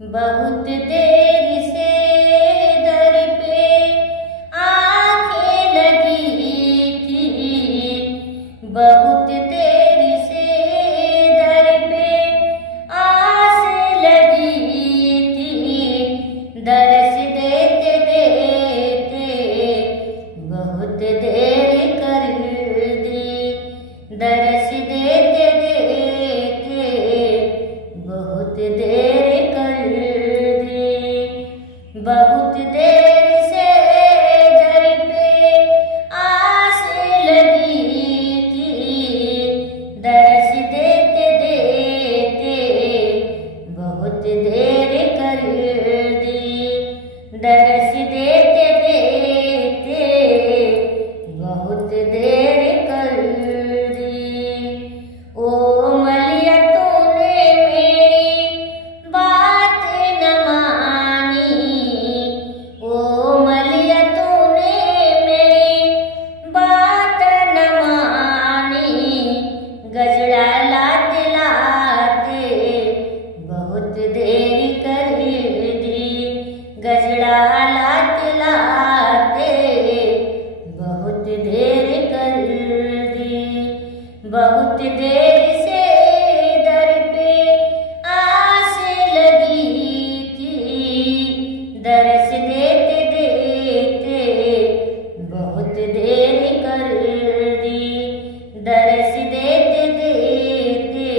बहुत देर से दर पे आंखें लगी थी, बहुत देर से दर पे आस लगी थी। दरस देते देते बहुत देर कर दी, दरस देते देते बहुत देर कर दी। बहुत देर से दर पे आस लगी थी, दरस देते देते बहुत देर कर दी, दरस देते देते बहुत देर कर दी। ओ मलिया तूने मेरी बात न मानी, ओ मलिया तूने मेरी बात न मानी। गजरा लाते लाते बहुत देर कर दी, गजरा लाते लाते बहुत देर कर दी। बहुत देर से दर पे आस लगी थी, दरस देते देते बहुत देर कर दी, दरस देते देते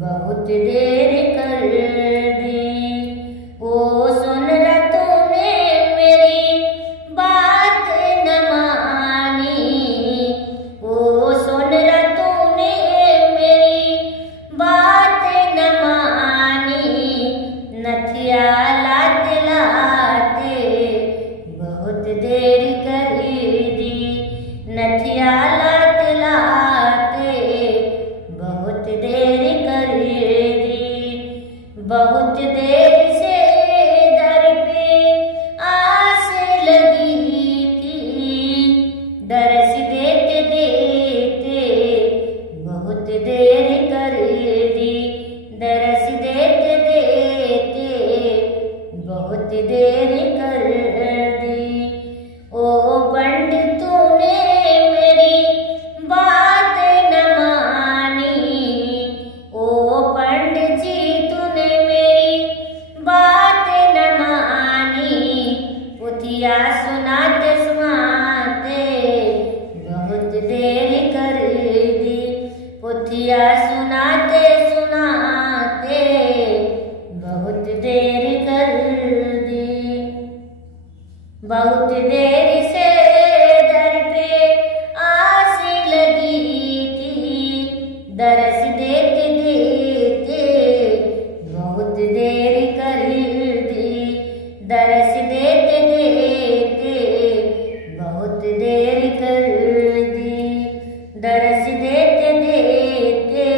बहुत देर कर दी। ओ सुन रा तूने मेरी बात न मानी, ओ सुन रा तूने मेरी बात न मानी। नथिया लाते लाते बहुत देर कर दी, नथिया लाते लाते बहुत देर कर दी। बहुत देर से दर पे आस लगी थी, दरस देते देते बहुत देर कर दी, दरस देते देते बहुत देर कर दी। ओ पंडित तूने मेरी बात न मानी, ओ पंडित जी तूने मेरी बात न मानी। पुथिया सुनाते सुनाते बहुत देर कर दी, पुथिया सुनाते सुनाते बहुत देर कर दी। बहुत देर से दर पे आस लगी थी, दरस देते देते बहुत देर कर दी, दरस देते देते बहुत देर कर दी, दरस देते देते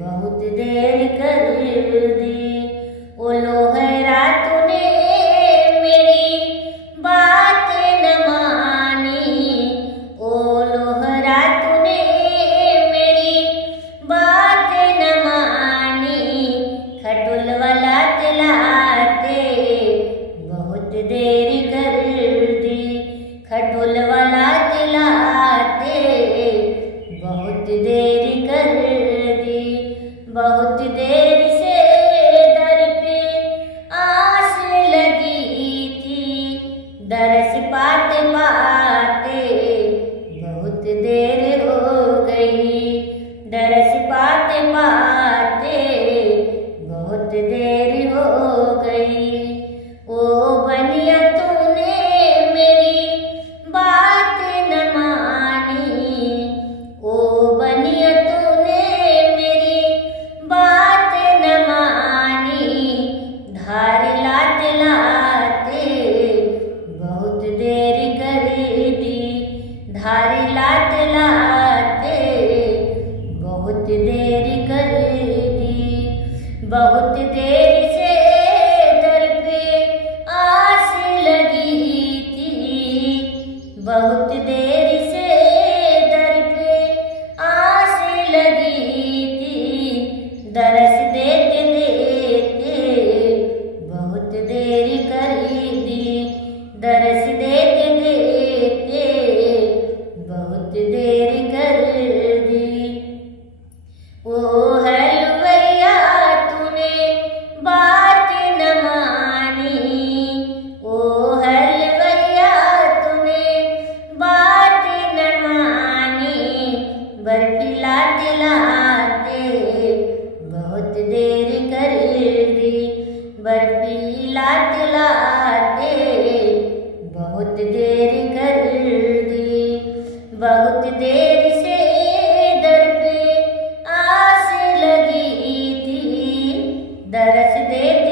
बहुत देर कर दी। ओ लोहरा तूने मेरी बात न मानी, ओ लोहरा तूने मेरी बात न मानी। खटुल वाला लाते बहुत देर कर दी, खटुल वाला लाते बहुत देर कर दी। बहुत देर से दर पे आस लगी थी, दरस पाते पाते बहुत देर हो गई, दरस पाते पाते बहुत देर दे